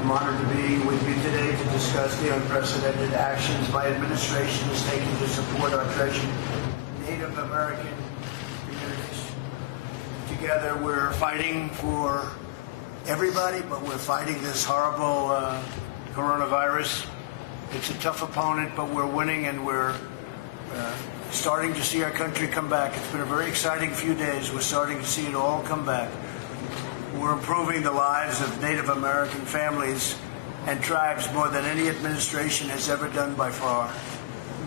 I'm honored to be with you today to discuss the unprecedented actions my administration is taking to support our treasured Native American communities. Together, we're fighting for everybody, but we're fighting this horrible coronavirus. It's a tough opponent, but we're winning, and we're starting to see our country come back. It's been a very exciting few days. We're starting to see it all come back. We're improving the lives of Native American families and tribes more than any administration has ever done by far.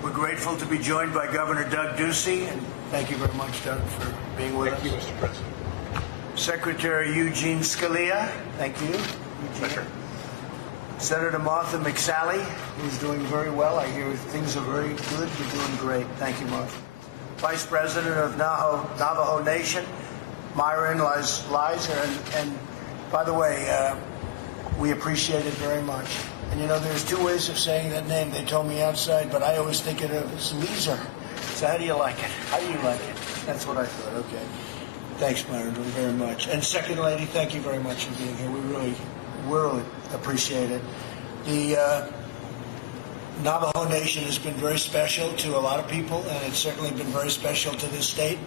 We're grateful to be joined by Governor Doug Ducey, and thank you very much, Doug, for being with us. Thank you, Mr. President. Secretary Eugene Scalia, thank you. Pleasure. Senator Martha McSally, who's doing very well. I hear things are very good. You're doing great. Thank you, Martha. Vice President of Navajo Nation, Myron Lizer, and by the way, we appreciate it very much. And you know, there's two ways of saying that name. They told me outside, but I always think of it as Lizer. So how do you like it? How do you like it? That's what I thought. Okay. Thanks, Myron, very much. And Second Lady, thank you very much for being here. We really appreciate it. The Navajo Nation has been very special to a lot of people, and it's certainly been very special to this state.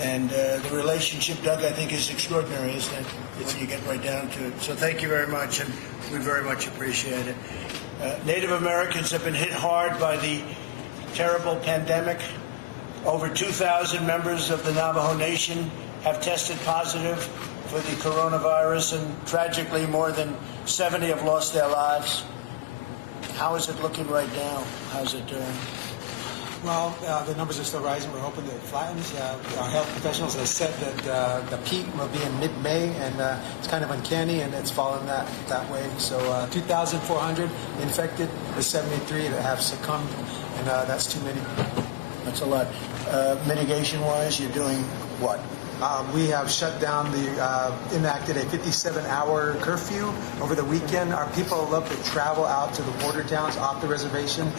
And the relationship, Doug, I think is extraordinary, isn't it? When you get right down to it. So thank you very much, and we very much appreciate it. Native Americans have been hit hard by the terrible pandemic. Over 2,000 members of the Navajo Nation have tested positive for the coronavirus, and tragically more than 70 have lost their lives. How is it looking right now? How's it doing? Well, the numbers are still rising. We're hoping that it flattens. Our health professionals have said that the peak will be in mid-May, and it's kind of uncanny, and it's fallen that way. So 2,400 infected, with 73 that have succumbed, and that's too many. That's a lot. Mitigation-wise, you're doing what? We have shut down enacted a 57-hour curfew over the weekend. Our people love to travel out to the border towns off the reservation.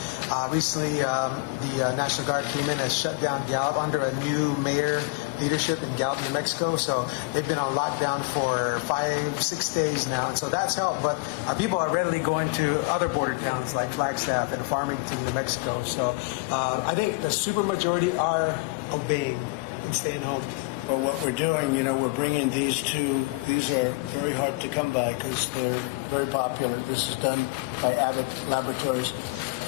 Recently, the National Guard came in and shut down Gallup under a new mayor leadership in Gallup, New Mexico. So they've been on lockdown for 5-6 days now, and so that's helped. But our people are readily going to other border towns like Flagstaff and Farmington, New Mexico. So I think the supermajority are obeying and staying home. Well, what we're doing, you know, we're bringing these are very hard to come by because they're very popular. This is done by Abbott Laboratories,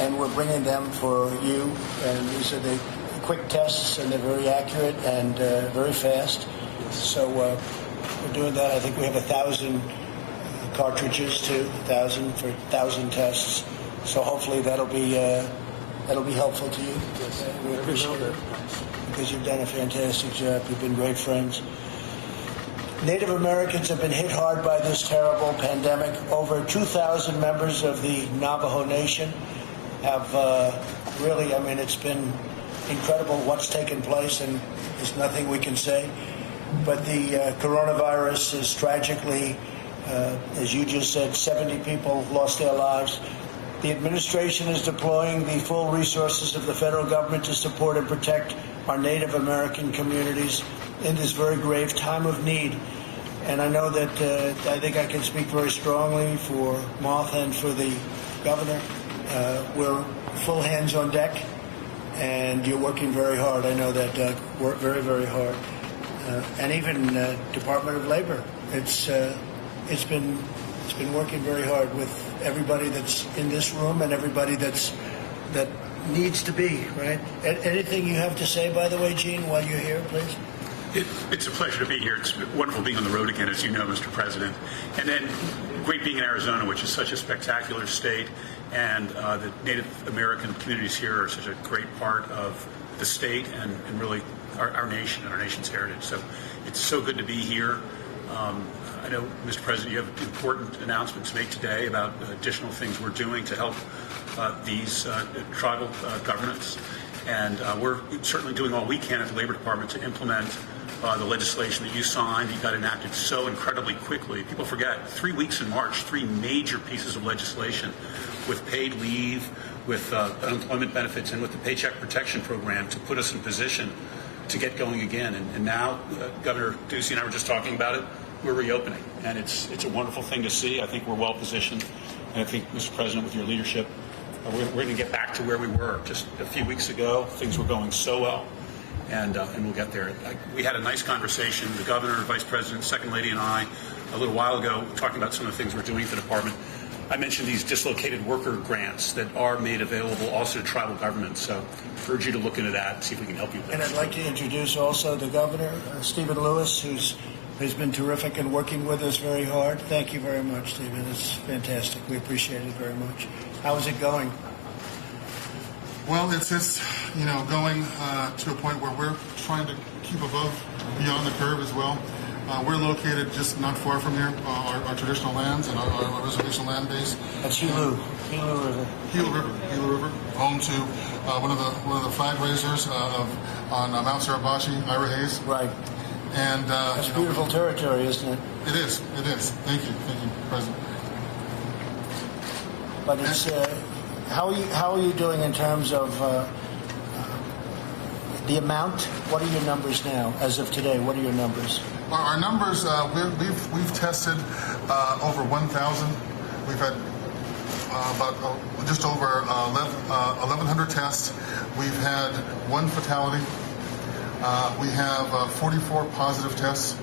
and we're bringing them for you. And these are the quick tests, and they're very accurate and very fast. So we're doing that. I think we have 1,000 cartridges too, 1,000 for 1,000 tests. So hopefully that'll be helpful to you. We appreciate it, because you've done a fantastic job. You've been great friends. Native Americans have been hit hard by this terrible pandemic. Over 2,000 members of the Navajo Nation have really, I mean, it's been incredible what's taken place, and there's nothing we can say. But the coronavirus is tragically, as you just said, 70 people lost their lives. The administration is deploying the full resources of the federal government to support and protect our Native American communities in this very grave time of need. And I know that I think I can speak very strongly for Martha and for the governor. We're full hands on deck, and you're working very hard. I know that, Doug. Work very, very hard. And even Department of Labor. It's been working very hard with everybody that's in this room and everybody that needs to be, right? Anything you have to say, by the way, Gene, while you're here, please? It's a pleasure to be here. It's wonderful being on the road again, as you know, Mr. President. And then great being in Arizona, which is such a spectacular state, and the Native American communities here are such a great part of the state and really our nation and our nation's heritage. So it's so good to be here. I know, Mr. President, you have important announcements to make today about additional things we're doing to help these tribal governments. And we're certainly doing all we can at the Labor Department to implement the legislation that you signed. You got enacted so incredibly quickly. People forget, 3 weeks in March, 3 major pieces of legislation with paid leave, with unemployment benefits, and with the Paycheck Protection Program to put us in position to get going again. And now, Governor Ducey and I were just talking about it, we're reopening, and it's a wonderful thing to see. I think we're well positioned, and I think, Mr. President, with your leadership, we're going to get back to where we were just a few weeks ago. Things were going so well, and we'll get there. We had a nice conversation, the governor, vice president, second lady, and I, a little while ago, talking about some of the things we're doing for the department. I mentioned these dislocated worker grants that are made available also to tribal governments. So I urge you to look into that, see if we can help you with that. And I'd like to introduce also the governor, Stephen Lewis, who's been terrific and working with us very hard. Thank you very much, Stephen. It's fantastic. We appreciate it very much. How is it going? Well, it's going to a point where we're trying to keep beyond the curve as well. We're located just not far from here, our traditional lands and our reservation land base. That's Gila River. Gila River, home to one of the flag raisers on Mount Suribachi, Ira Hayes. Right. And that's beautiful territory, isn't it? It is. Thank you, President. But it's how are you doing in terms of the amount? What are your numbers now, as of today? What are your numbers? Our numbers, we've tested over 1,000. We've had about just over 1,100 tests. We've had one fatality. We have 44 positive tests.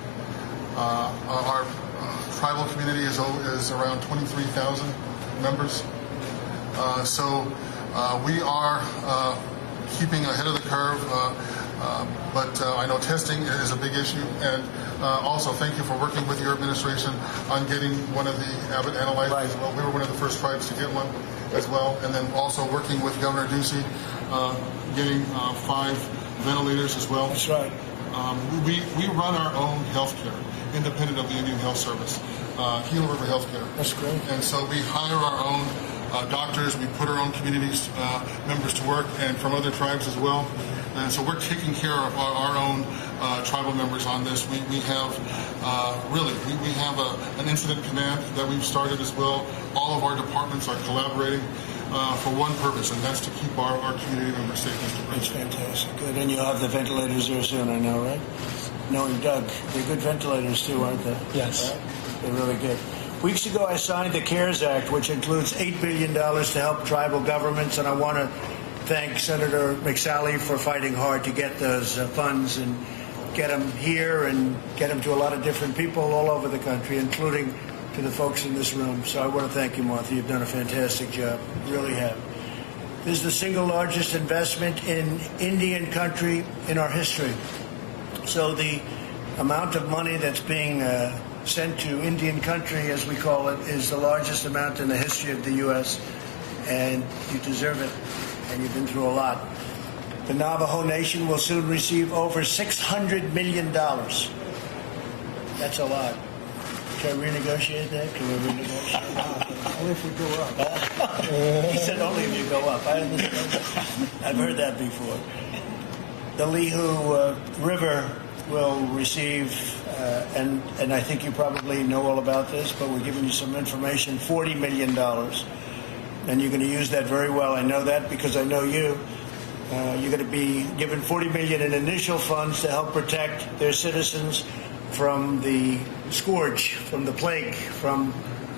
Our tribal community is around 23,000 members. So we are keeping ahead of the curve. But I know testing is a big issue, and also thank you for working with your administration on getting one of the Abbott analyzers as well. We were one of the first tribes to get one as well, and then also working with Governor Ducey, getting 5 ventilators as well. That's right. We run our own health care, independent of the Indian Health Service, Gila River Healthcare. That's great. And so we hire our own doctors, we put our own communities members to work, and from other tribes as well. And so we're taking care of our own tribal members on this. We have we have an incident command that we've started as well. All of our departments are collaborating for one purpose, and that's to keep our community members safe, Mr. President. It's fantastic. Good. And you'll have the ventilators there soon, I know, right? Knowing Doug. They're good ventilators too, aren't they? Yes. Right? They're really good. Weeks ago, I signed the CARES Act, which includes $8 billion to help tribal governments, and I want to thank Senator McSally for fighting hard to get those funds and get them here and get them to a lot of different people all over the country, including to the folks in this room. So I want to thank you, Martha. You've done a fantastic job. You really have. This is the single largest investment in Indian country in our history. So the amount of money that's being sent to Indian country, as we call it, is the largest amount in the history of the U.S., and you deserve it, and you've been through a lot. The Navajo Nation will soon receive over $600 million. That's a lot. Can I renegotiate that? Can we renegotiate? Only if we go up. He said only if you go up. I understand. I've heard that before. The Lihu River will receive, and I think you probably know all about this, but we're giving you some information, $40 million. And you're going to use that very well. I know that because I know you. You're going to be given $40 million in initial funds to help protect their citizens from the scourge, from the plague, from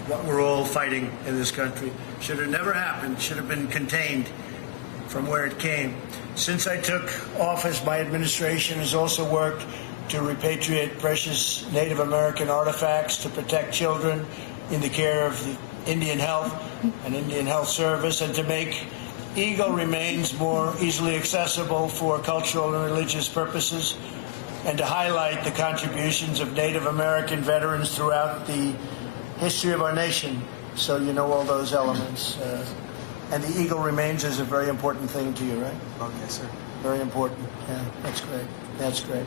what we're all fighting in this country. Should have never happened. Should have been contained from where it came. Since I took office, my administration has also worked to repatriate precious Native American artifacts, to protect children in the care of the Indian Health and Indian Health Service, and to make eagle remains more easily accessible for cultural and religious purposes, and to highlight the contributions of Native American veterans throughout the history of our nation. So you know all those elements. And the eagle remains is a very important thing to you, right? Okay, sir. Very important. Yeah, that's great. That's great.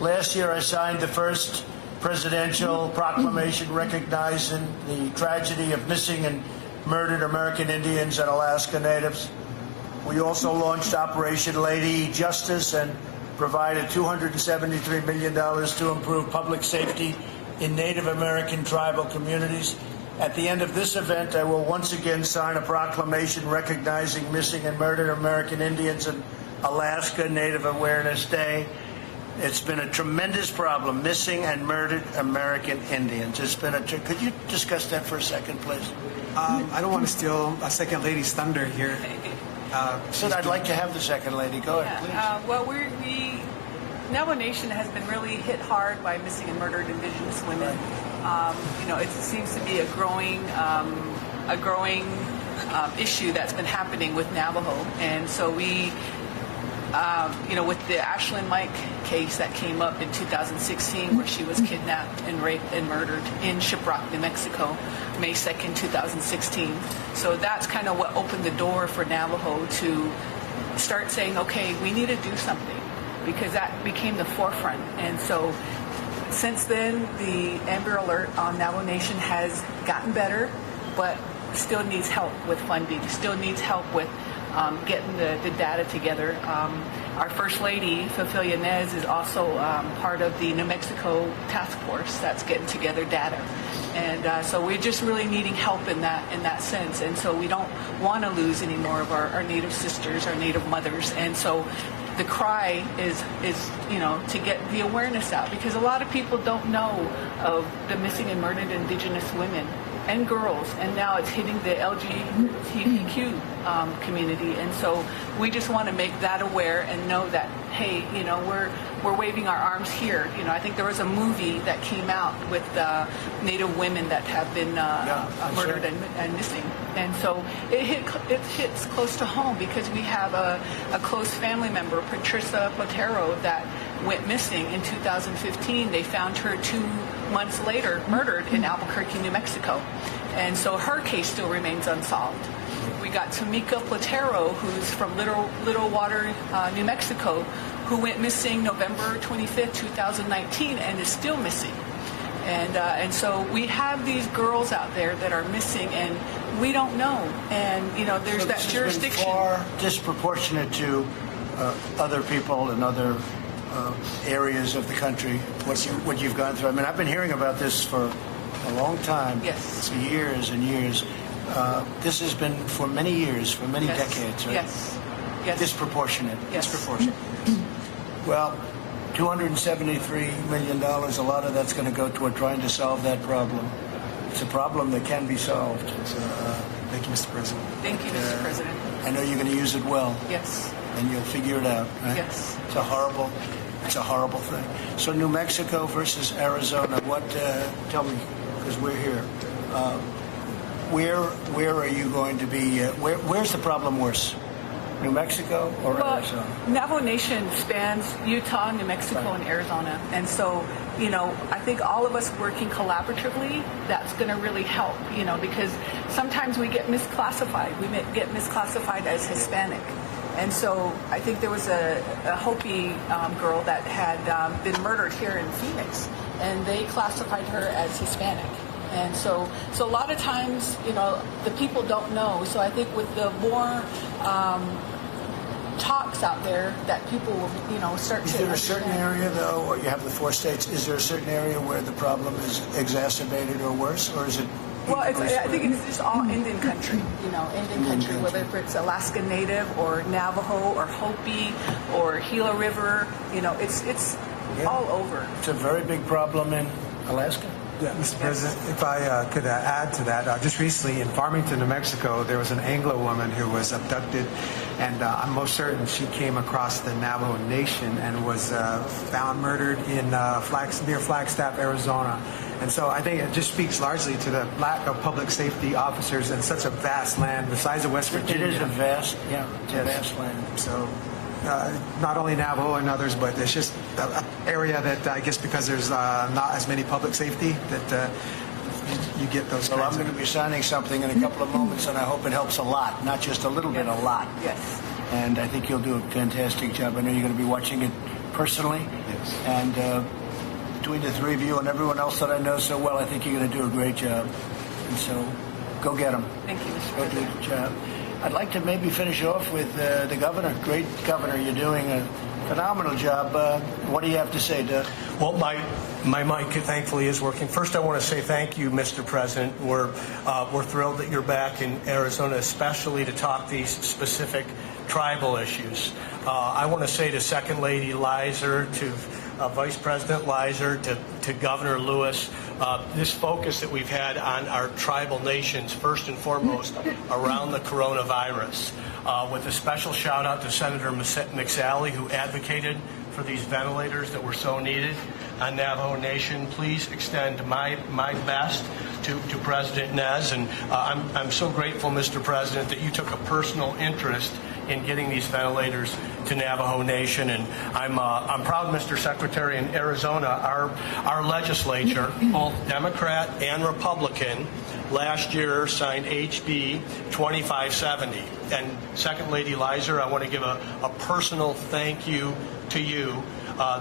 Last year, I signed the first presidential proclamation recognizing the tragedy of missing and murdered American Indians and Alaska Natives. We also launched Operation Lady Justice and provided $273 million to improve public safety in Native American tribal communities. At the end of this event, I will once again sign a proclamation recognizing missing and murdered American Indians and Alaska Native Awareness Day. It's been a tremendous problem, missing and murdered American Indians. It's been could you discuss that for a second, please? I don't want to steal a second lady's thunder here. Sid, I'd like to have the second lady. Go ahead, please. Well, Navajo Nation has been really hit hard by missing and murdered Indigenous women. It seems to be a growing issue that's been happening with Navajo, and so we, with the Ashlyn Mike case that came up in 2016, where she was kidnapped and raped and murdered in Shiprock, New Mexico, May 2nd, 2016. So that's kind of what opened the door for Navajo to start saying, okay, we need to do something, because that became the forefront. And so since then, the Amber Alert on Navajo Nation has gotten better, but still needs help with funding, still needs help with getting the data together. Our First Lady, Cecilia Nez, is also part of the New Mexico task force that's getting together data. And so we're just really needing help in that sense. And so we don't want to lose any more of our Native sisters, our Native mothers. And so the cry is to get the awareness out, because a lot of people don't know of the missing and murdered Indigenous women and girls, and now it's hitting the LGBTQ community. And so we just want to make that aware and know that, hey, we're waving our arms here. I think there was a movie that came out with Native women that have been murdered and missing. And so it hits close to home, because we have a close family member, Patricia Platero, that went missing in 2015. They found her 2 months later murdered in Albuquerque, New Mexico. And so her case still remains unsolved. We got Tamika Platero, who's from Little Water, New Mexico, who went missing November 25th, 2019, and is still missing. And so we have these girls out there that are missing, and we don't know. And there's that jurisdiction. Been far disproportionate to other people and other areas of the country. What you've gone through. I mean, I've been hearing about this for a long time. Yes. For years and years. This has been for many years, for many decades, right? Yes. Disproportionate. Yes. Disproportionate. Well, $273 million, a lot of that's going to go toward trying to solve that problem. It's a problem that can be solved. Thank you, Mr. President. Thank you, Mr. President. I know you're going to use it well. Yes. And you'll figure it out, right? Yes. It's a horrible thing. So New Mexico versus Arizona, tell me, because we're here. Where are you going to be? Where's the problem worse? New Mexico or Arizona? Navajo Nation spans Utah, New Mexico, and Arizona. And so, I think all of us working collaboratively, that's going to really help, because sometimes we get misclassified. We get misclassified as Hispanic. And so I think there was a Hopi girl that had been murdered here in Phoenix, and they classified her as Hispanic. And so a lot of times, the people don't know. So I think with the more talks out there, that people will, start to. Is there a certain area, though, or you have the 4 states? Is there a certain area where the problem is exacerbated or worse, or is it? Well, I think it's just all Indian country, Indian country, whether it's Alaska Native or Navajo or Hopi or Gila River, it's all over. It's a very big problem in Alaska. Yeah, Mr. President, if I could add to that, just recently in Farmington, New Mexico, there was an Anglo woman who was abducted, and I'm most certain she came across the Navajo Nation and was found murdered in near Flagstaff, Arizona. And so I think it just speaks largely to the lack of public safety officers in such a vast land, the size of West Virginia. It is a vast land. So not only Navajo and others, but it's just an area that I guess because there's not as many public safety that you get those Well, kinds I'm going to be signing something in a couple of moments, and I hope it helps a lot, not just a little bit, a lot. Yes. And I think you'll do a fantastic job. I know you're going to be watching it personally. Yes. And between the 3 of you and everyone else that I know so well, I think you're going to do a great job. And so go get them. Thank you, Mr. Go do President. the job. I'd like to maybe finish off with the governor. Great governor. You're doing a phenomenal job. What do you have to say, Doug? Well, my mic thankfully is working. First, I want to say thank you, Mr. President. We're thrilled that you're back in Arizona, especially to talk these specific tribal issues. I want to say to Second Lady Lizer, to Vice President Leiser, to Governor Lewis. This focus that we've had on our tribal nations, first and foremost, around the coronavirus, with a special shout out to Senator McSally, who advocated for these ventilators that were so needed on Navajo Nation. Please extend my best to President Nez, and I'm so grateful, Mr. President, that you took a personal interest in getting these ventilators to Navajo Nation. And I'm proud, Mr. Secretary, in Arizona, our legislature, both Democrat and Republican, last year signed HB 2570. And Second Lady Leiser, I want to give a personal thank you to you.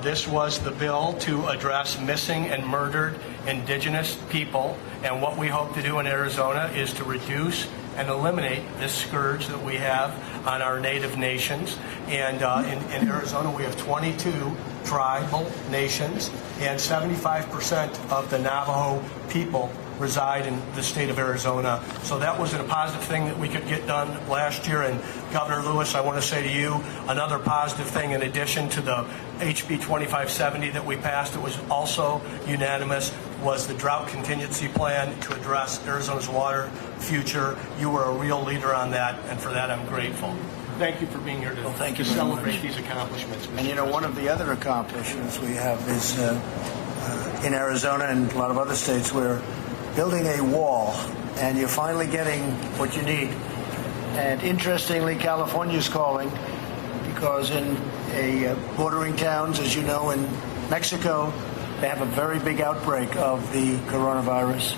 This was the bill to address missing and murdered indigenous people. And what we hope to do in Arizona is to reduce and eliminate this scourge that we have on our native nations. And in Arizona, we have 22 tribal nations, and 75% of the Navajo people reside in the state of Arizona. So that was a positive thing that we could get done last year. And Governor Lewis, I want to say to you, another positive thing in addition to the HB 2570 that we passed, it was also unanimous, was the drought contingency plan to address Arizona's water future. You were a real leader on that, and for that I'm grateful. Thank you for being here to celebrate these accomplishments. And you know, one of the other accomplishments we have is in Arizona and a lot of other states, we're building a wall, and you're finally getting what you need. And interestingly, California's calling, because in bordering towns, as you know, in Mexico, they have a very big outbreak of the coronavirus.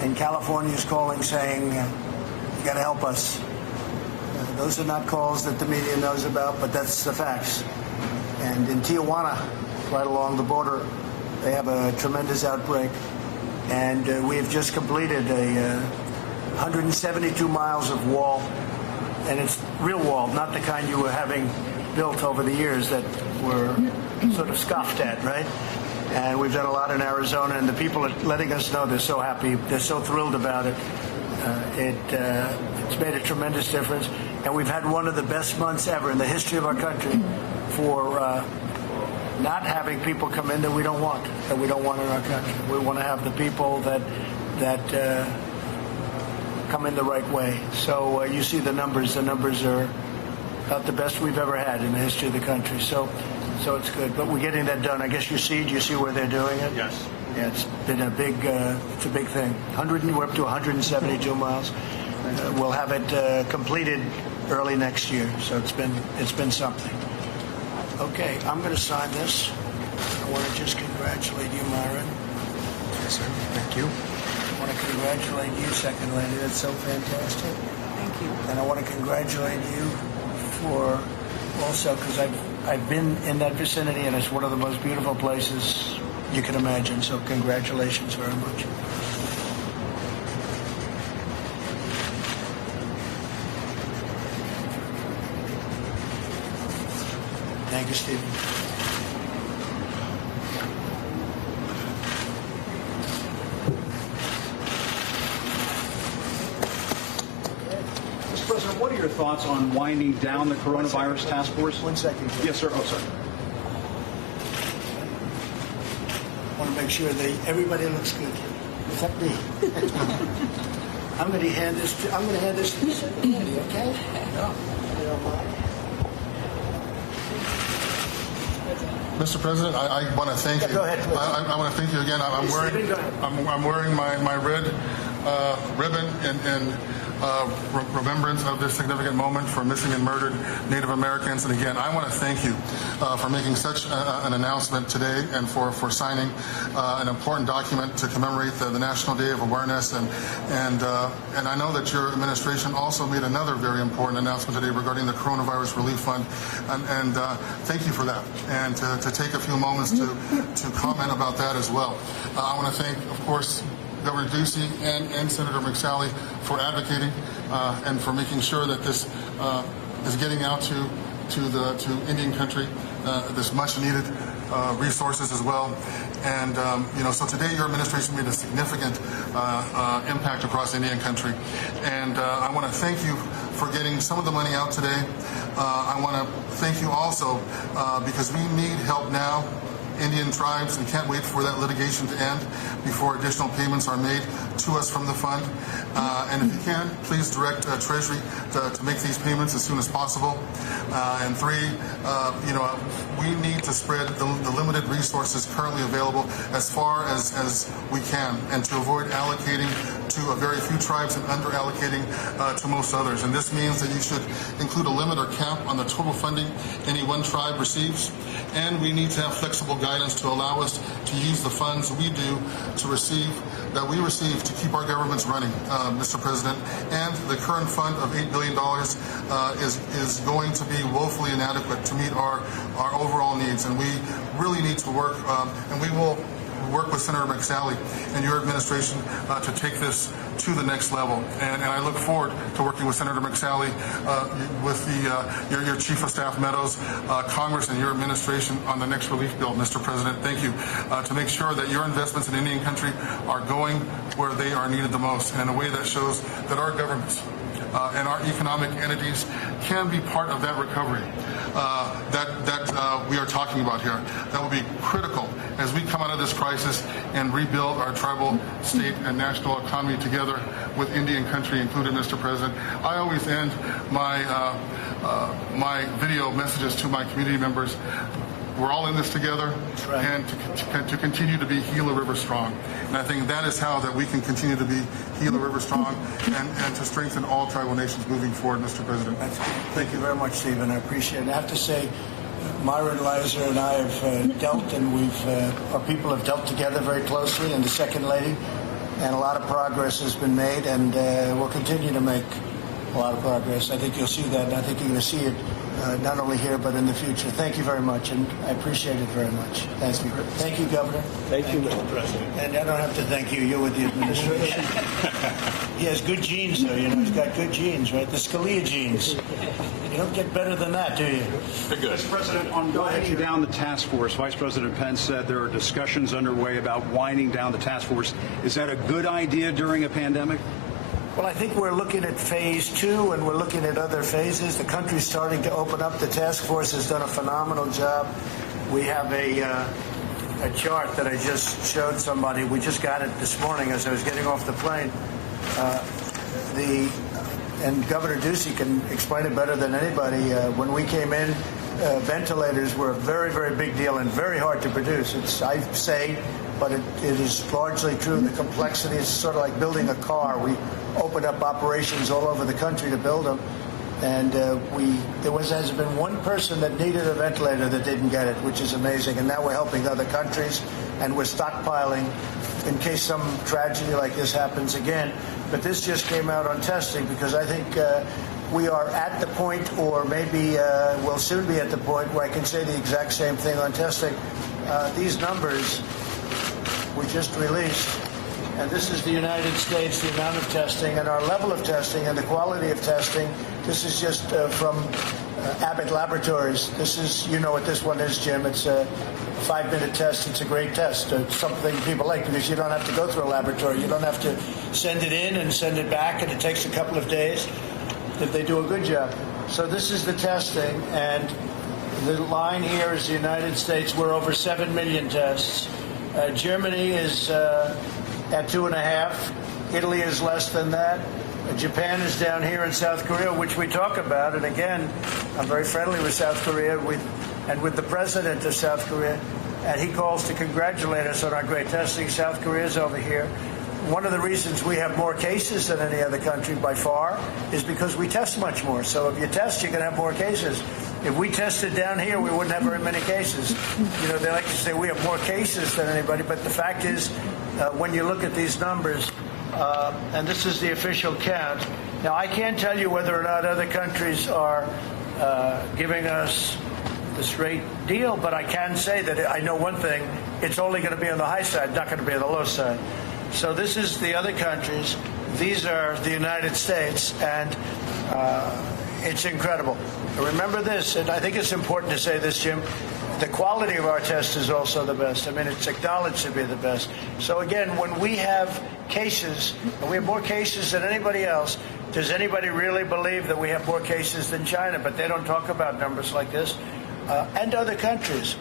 And California's calling, saying, you got to help us. Those are not calls that the media knows about, but that's the facts. And in Tijuana, right along the border, they have a tremendous outbreak. And we have just completed 172 miles of wall, and it's real wall, not the kind you were having built over the years that were sort of scoffed at, right? And we've done a lot in Arizona, and the people are letting us know they're so happy, they're so thrilled about it. It's made a tremendous difference, and we've had one of the best months ever in the history of our country for not having people come in that we don't want in our country. We want to have the people that come in the right way. So you see the numbers. The numbers are about the best we've ever had in the history of the country. So it's good. But we're getting that done. I guess do you see where they're doing it? Yes. Yeah, it's been a big thing. We're up to 172 miles. We'll have it completed early next year. So it's been something. Okay, I'm going to sign this. I want to just congratulate you, Myron. Yes, sir. Thank you. I want to congratulate you, Second Lady. That's so fantastic. Thank you. And I want to congratulate you for also, because I've been in that vicinity, and it's one of the most beautiful places you can imagine. So congratulations very much. Thank you, Stephen. Mr. President, what are your thoughts on winding down the coronavirus task force? 1 second. Yes, sir. Oh, sorry. I want to make sure everybody looks good. Except me. I'm going to hand this to the Second Lady, okay? No, you don't mind. Mr. President, I want to thank you. Go ahead, please. I want to thank you again. I'm wearing my red ribbon in remembrance of this significant moment for missing and murdered Native Americans. And again, I want to thank you for making such an announcement today and for signing an important document to commemorate the National Day of Awareness. And I know that your administration also made another very important announcement today regarding the Coronavirus Relief Fund. And thank you for that. And to take a few moments to comment about that as well. I want to thank, of course, Governor Ducey and Senator McSally for advocating and for making sure that this is getting out to Indian country, this much needed resources as well. And so today your administration made a significant impact across Indian country. And I want to thank you for getting some of the money out today. I want to thank you also because we need help now Indian tribes and can't wait for that litigation to end before additional payments are made to us from the fund. And if you can, please direct Treasury to make these payments as soon as possible. And three, we need to spread the limited resources currently available as far as we can, and to avoid allocating to a very few tribes and under-allocating to most others. And this means that you should include a limit or cap on the total funding any one tribe receives. And we need to have flexible guidance to allow us to use the funds we receive to keep our governments running, Mr. President. And the current fund of $8 billion is going to be woefully inadequate to meet our overall needs. And we really need to work, and we will work with Senator McSally and your administration to take this to the next level. And I look forward to working with Senator McSally, with your Chief of Staff Meadows, Congress, and your administration on the next relief bill, Mr. President. Thank you. To make sure that your investments in Indian country are going where they are needed the most, and in a way that shows that our governments and our economic entities can be part of that recovery that we are talking about here. That will be critical as we come out of this crisis and rebuild our tribal, state, and national economy together with Indian country included, Mr. President. I always end my my video messages to my community members. We're all in this together, right. And to continue to be Gila River strong. And I think that is how that we can continue to be Gila River strong and to strengthen all tribal nations moving forward, Mr. President. Thank you very much, Stephen. I appreciate it. I have to say, Myron, Liza, and I have dealt, and our people have dealt together very closely, and the Second Lady, and a lot of progress has been made, and we'll continue to make a lot of progress. I think you'll see that, and I think you're going to see it not only here but in the future. Thank you very much, and I appreciate it very much. Thank you. Thank you, Governor. Thank you, Mr. President. And I don't have to thank you. You're with the administration. He has good genes, though. He's got good genes, right? The Scalia genes. You don't get better than that, do you? They're good. Mr. President, on winding down the task force, Vice President Pence said there are discussions underway about winding down the task force. Is that a good idea during a pandemic? Well, I think we're looking at phase 2, and we're looking at other phases. The country's starting to open up. The task force has done a phenomenal job. We have a chart that I just showed somebody. We just got it this morning as I was getting off the plane. And Governor Ducey can explain it better than anybody. When we came in, ventilators were a very, very big deal and very hard to produce. I say, but it is largely true. The complexity is sort of like building a car. We opened up operations all over the country to build them, and there hasn't been one person that needed a ventilator that didn't get it, which is amazing. And now we're helping other countries, and we're stockpiling in case some tragedy like this happens again. But this just came out on testing, because I think we are at the point, or maybe we'll soon be at the point where I can say the exact same thing on testing. These numbers we just released, and this is the United States, the amount of testing and our level of testing and the quality of testing. This is just from Abbott Laboratories. This is, you know what this one is, Jim. It's a 5-minute test. It's a great test. It's something people like, because you don't have to go through a laboratory. You don't have to send it in and send it back, and it takes a couple of days if they do a good job. So this is the testing, and the line here is the United States. We're over 7 million tests. Germany is at 2.5. Italy is less than that. Japan is down here, in South Korea, which we talk about. And again, I'm very friendly with South Korea and with the president of South Korea. And he calls to congratulate us on our great testing. South Korea is over here. One of the reasons we have more cases than any other country by far is because we test much more. So if you test, you can have more cases. If we tested down here, we wouldn't have very many cases. They like to say we have more cases than anybody, but the fact is, when you look at these numbers, and this is the official count. Now, I can't tell you whether or not other countries are giving us the straight deal, but I can say that I know one thing: it's only going to be on the high side, not going to be on the low side. So this is the other countries. These are the United States, and it's incredible. Remember this, and I think it's important to say this, Jim. The quality of our test is also the best. I mean, it's acknowledged to be the best. So again, when we have cases, and we have more cases than anybody else, does anybody really believe that we have more cases than China? But they don't talk about numbers like this. And other countries.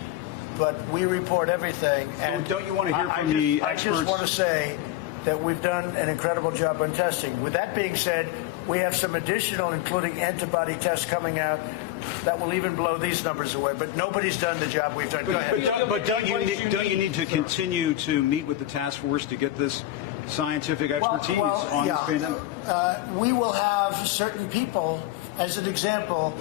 but we report everything. And don't you want to hear from the I experts? just want to say that we've done an incredible job on testing. With that being said, we have some additional, including antibody tests coming out that will even blow these numbers away. But nobody's done the job we've done. Go ahead. But don't you need to continue to meet with the task force to get this scientific expertise on this pandemic? We will have certain people. As an example,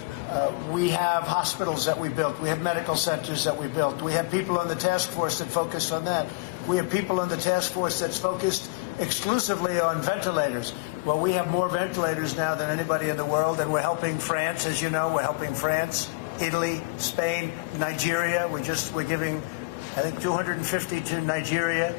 we have hospitals that we built. We have medical centers that we built. We have people on the task force that focus on that. We have people on the task force that's focused exclusively on ventilators. Well, we have more ventilators now than anybody in the world, and we're helping France, as you know. We're helping France, Italy, Spain, Nigeria. We're giving, I think, 250 to Nigeria.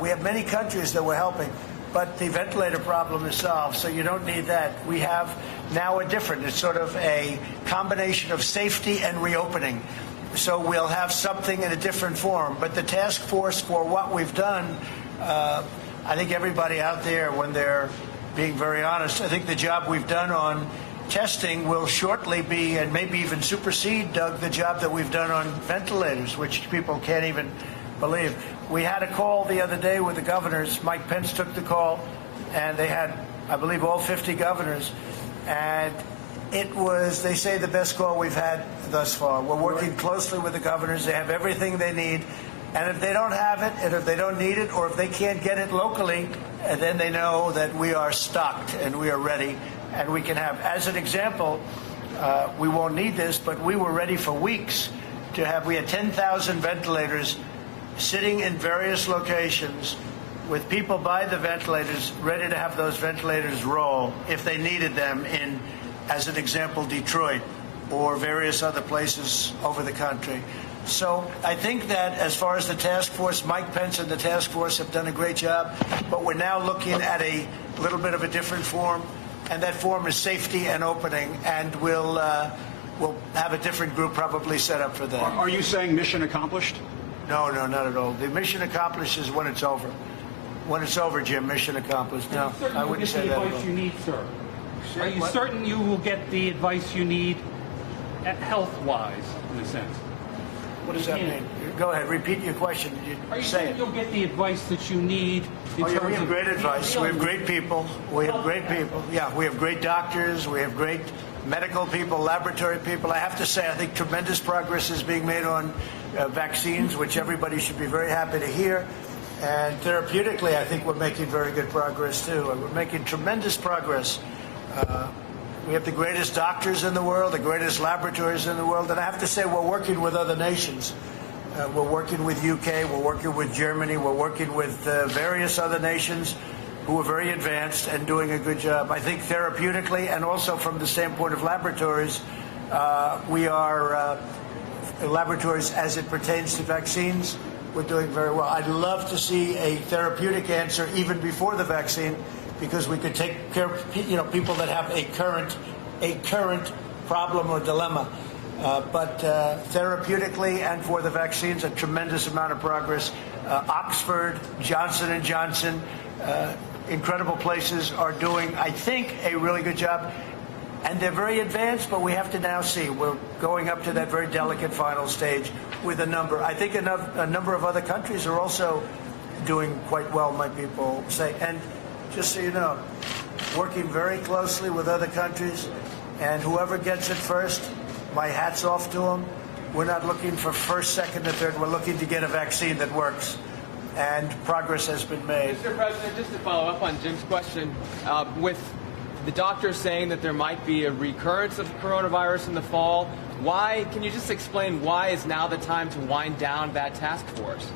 We have many countries that we're helping, but the ventilator problem is solved, so you don't need that. We have now it's sort of a combination of safety and reopening. So we'll have something in a different form. But the task force, for what we've done, I think everybody out there, when they're being very honest, I think the job we've done on testing will shortly be, and maybe even supersede, Doug, the job that we've done on ventilators, which people can't even believe. We had a call the other day with the governors. Mike Pence took the call, and they had, I believe, all 50 governors. And it was, they say, the best call we've had thus far. We're working closely with the governors. They have everything they need. And if they don't have it, and if they don't need it, or if they can't get it locally, then they know that we are stocked and we are ready. And we can have, as an example, we won't need this, but we were ready for weeks to have, we had 10,000 ventilators sitting in various locations with people by the ventilators ready to have those ventilators roll if they needed them in, as an example, Detroit or various other places over the country. So I think that as far as the task force, Mike Pence and the task force have done a great job, but we're now looking at a little bit of a different form, and that form is safety and opening, and we'll have a different group probably set up for that. Are you saying mission accomplished? No, not at all. The mission accomplished is when it's over. When it's over, Jim, mission accomplished. No, I wouldn't say that at all. Are you certain you will get the advice you need health-wise, in a sense? What does that mean? Go ahead, repeat your question. Are you Say certain it. you'll get the advice that you need in terms of... We have great advice. We have great people. We have great people. Yeah, we have great doctors. We have great medical people, laboratory people. I have to say, I think tremendous progress is being made on vaccines, which everybody should be very happy to hear. And therapeutically, I think we're making very good progress, too. We're making tremendous progress. We have the greatest doctors in the world, the greatest laboratories in the world. And I have to say, we're working with other nations. We're working with UK, we're working with Germany, we're working with various other nations who are very advanced and doing a good job. I think therapeutically and also from the standpoint of laboratories, we are laboratories as it pertains to vaccines. We're doing very well. I'd love to see a therapeutic answer even before the vaccine, because we could take care of people that have a current problem or dilemma. But therapeutically and for the vaccines, a tremendous amount of progress. Oxford, Johnson & Johnson, incredible places are doing, I think, a really good job. And they're very advanced, but we have to now see. We're going up to that very delicate final stage with a number. I think a number of other countries are also doing quite well, my people say. And just so you know, working very closely with other countries, and whoever gets it first, my hat's off to them. We're not looking for first, second, or third. We're looking to get a vaccine that works. And progress has been made. Mr. President, just to follow up on Jim's question, with the doctors saying that there might be a recurrence of coronavirus in the fall, can you just explain why is now the time to wind down that task force?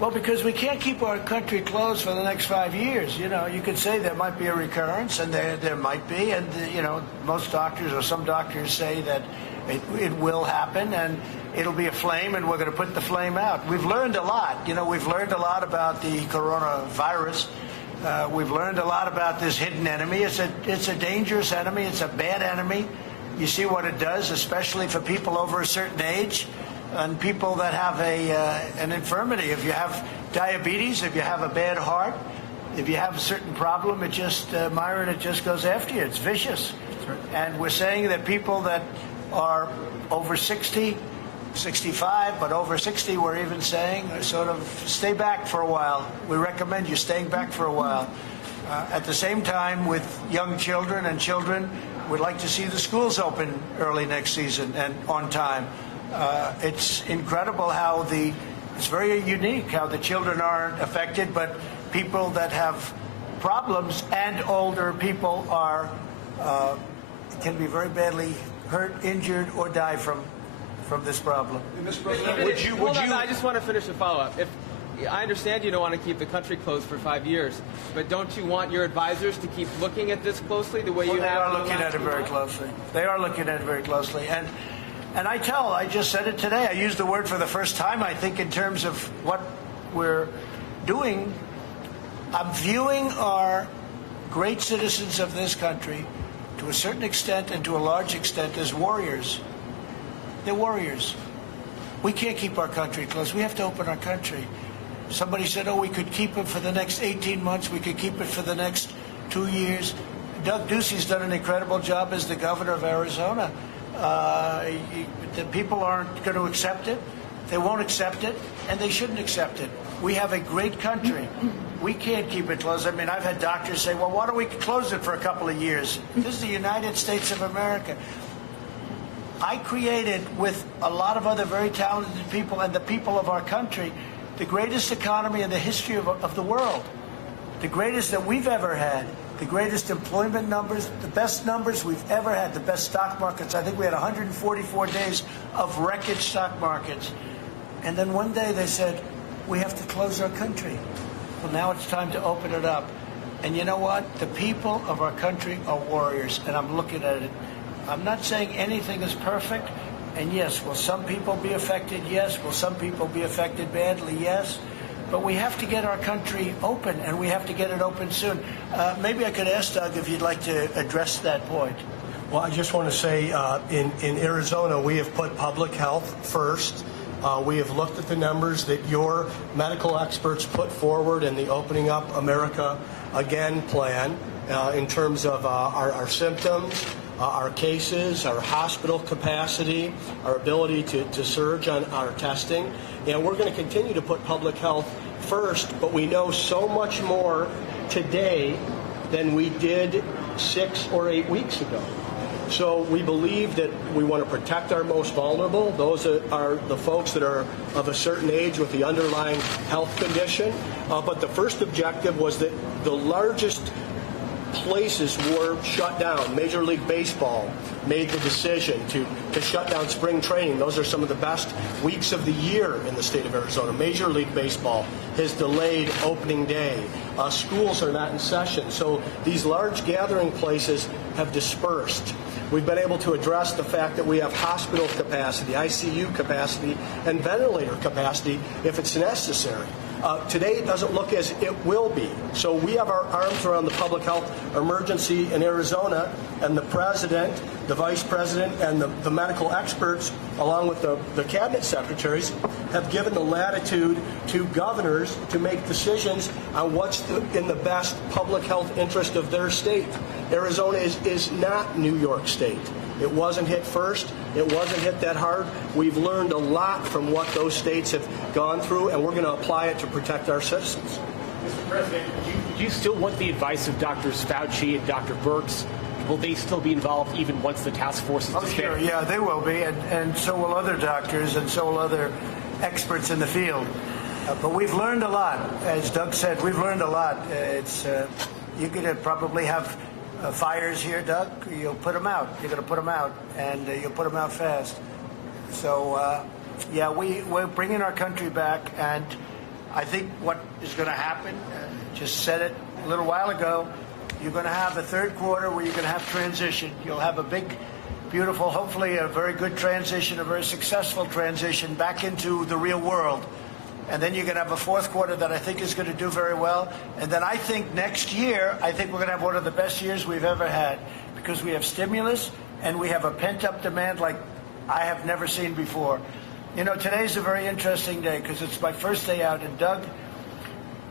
Well, because we can't keep our country closed for the next 5 years. You know, you could say there might be a recurrence, and there might be, and most doctors or some doctors say that it will happen, and it'll be a flame, and we're going to put the flame out. We've learned a lot. We've learned a lot about the coronavirus. We've learned a lot about this hidden enemy. It's a dangerous enemy. It's a bad enemy. You see what it does, especially for people over a certain age and people that have an infirmity. If you have diabetes, if you have a bad heart, if you have a certain problem, it just, Myron, it just goes after you. It's vicious. And we're saying that people that are over 60 65, but over 60, we're even saying, sort of stay back for a while. We recommend you staying back for a while. At the same time, with young children and children, we'd like to see the schools open early next season and on time. It's incredible how it's very unique how the children aren't affected, but people that have problems and older people can be very badly hurt, injured, or die from this problem. Mr. President, Hold on, I just want to finish a follow-up. I understand you don't want to keep the country closed for 5 years, but don't you want your advisors to keep looking at this closely the way you have? They are looking at it very closely. They are looking at it very closely. And I just said it today. I used the word for the first time, I think, in terms of what we're doing. I'm viewing our great citizens of this country, to a certain extent and to a large extent, as warriors. They're warriors. We can't keep our country closed. We have to open our country. Somebody said, we could keep it for the next 18 months. We could keep it for the next 2 years. Doug Ducey's done an incredible job as the governor of Arizona. The people aren't going to accept it. They won't accept it, and they shouldn't accept it. We have a great country. We can't keep it closed. I mean, I've had doctors say, well, why don't we close it for a couple of years? This is the United States of America. I created, with a lot of other very talented people and the people of our country, the greatest economy in the history of the world, the greatest that we've ever had, the greatest employment numbers, the best numbers we've ever had, the best stock markets. I think we had 144 days of record stock markets. And then one day they said, we have to close our country. Well, now it's time to open it up. And you know what? The people of our country are warriors, and I'm looking at it. I'm not saying anything is perfect, and yes, will some people be affected? Yes. Will some people be affected badly? Yes. But we have to get our country open, and we have to get it open soon. Maybe I could ask Doug if you'd like to address that point. Well, I just want to say in Arizona, we have put public health first. We have looked at the numbers that your medical experts put forward in the Opening Up America Again plan in terms of our symptoms, our cases, our hospital capacity, our ability to surge on our testing. And we're going to continue to put public health first, but we know so much more today than we did 6 or 8 weeks ago. So we believe that we want to protect our most vulnerable. Those are the folks that are of a certain age with the underlying health condition. But the first objective was that the largest places were shut down. Major League Baseball made the decision to shut down spring training. Those are some of the best weeks of the year in the state of Arizona. Major League Baseball has delayed opening day. Schools are not in session. So these large gathering places have dispersed. We've been able to address the fact that we have hospital capacity, ICU capacity, and ventilator capacity if it's necessary. Today it doesn't look as it will be. So we have our arms around the public health emergency in Arizona, and the president, the vice president, and the medical experts, along with the cabinet secretaries, have given the latitude to governors to make decisions on what's in the best public health interest of their state. Arizona is not New York State. It wasn't hit first. It wasn't hit that hard. We've learned a lot from what those states have gone through, and we're going to apply it to protect our citizens. Mr. President, do you still want the advice of Drs. Fauci and Dr. Birx? Will they still be involved even once the task force is disbanded? Sure, yeah, they will be, and so will other doctors, and so will other experts in the field. But we've learned a lot. As Doug said, we've learned a lot. You're going to probably have fires here, Doug. You'll put them out. You're going to put them out, and you'll put them out fast. So, yeah, we're bringing our country back, and I think what is going to happen, just said it a little while ago, you're going to have a third quarter where you're going to have transition. You'll have a big, beautiful, hopefully a very good transition, a very successful transition back into the real world. And then you're going to have a fourth quarter that I think is going to do very well. And then I think next year, I think we're going to have one of the best years we've ever had, because we have stimulus and we have a pent-up demand like I have never seen before. You know, today's a very interesting day because it's my first day out, and Doug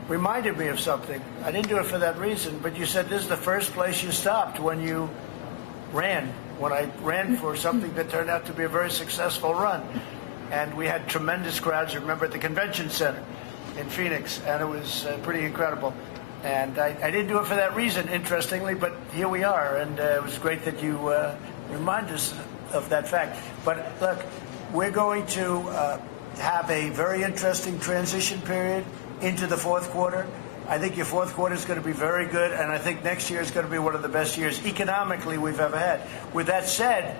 reminded me of something. I didn't do it for that reason, but you said this is the first place you stopped when you ran, when I ran for something that turned out to be a very successful run. and we had tremendous crowds. Remember at the convention center in Phoenix, and it was pretty incredible. And I didn't do it for that reason, interestingly, but here we are, and it was great that you remind us of that fact. But look, we're going to have a very interesting transition period into the fourth quarter. I think your fourth quarter is going to be very good, and I think next year is going to be one of the best years economically we've ever had. With that said,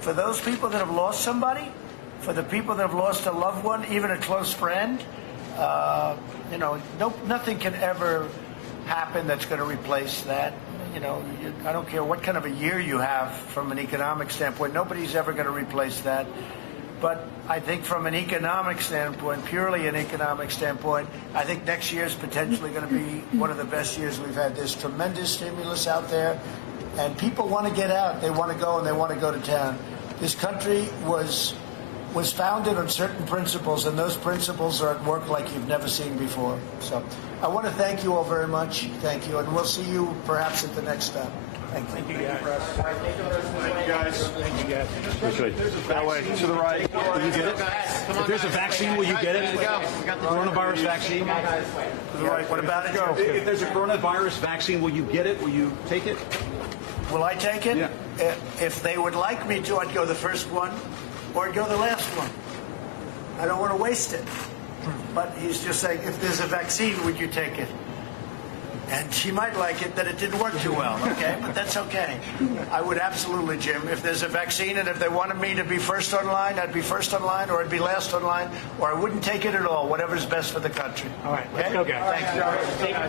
for those people that have lost somebody, for the people that have lost a loved one, even a close friend, nothing can ever happen that's going to replace that. I don't care what kind of a year you have from an economic standpoint. Nobody's ever going to replace that. But I think from an economic standpoint, purely an economic standpoint, I think next year is potentially going to be one of the best years we've had. There's tremendous stimulus out there, and people want to get out. They want to go, and they want to go to town. This country was founded on certain principles, and those principles are at work like you've never seen before. So I want to thank you all very much. Thank you, and we'll see you perhaps at the next step. Thank you, guys. Thank you, guys. Thank you, guys. That way, to the right. Will you get it? If there's a vaccine, will you get it? Coronavirus vaccine? To the right. What about it? If there's a coronavirus vaccine, will you get it? Will you take it? Will I take it? Yeah. If they would like me to, I'd go the first one, or I'd go the last one. I don't want to waste it. But he's just saying, if there's a vaccine, would you take it? And she might like it that it didn't work too well, okay? But that's okay. I would absolutely, Jim. If there's a vaccine and if they wanted me to be first online, I'd be first online, or I'd be last online, or I wouldn't take it at all, whatever's best for the country. All right, let's Okay? go, guys. Thank you. Thank you.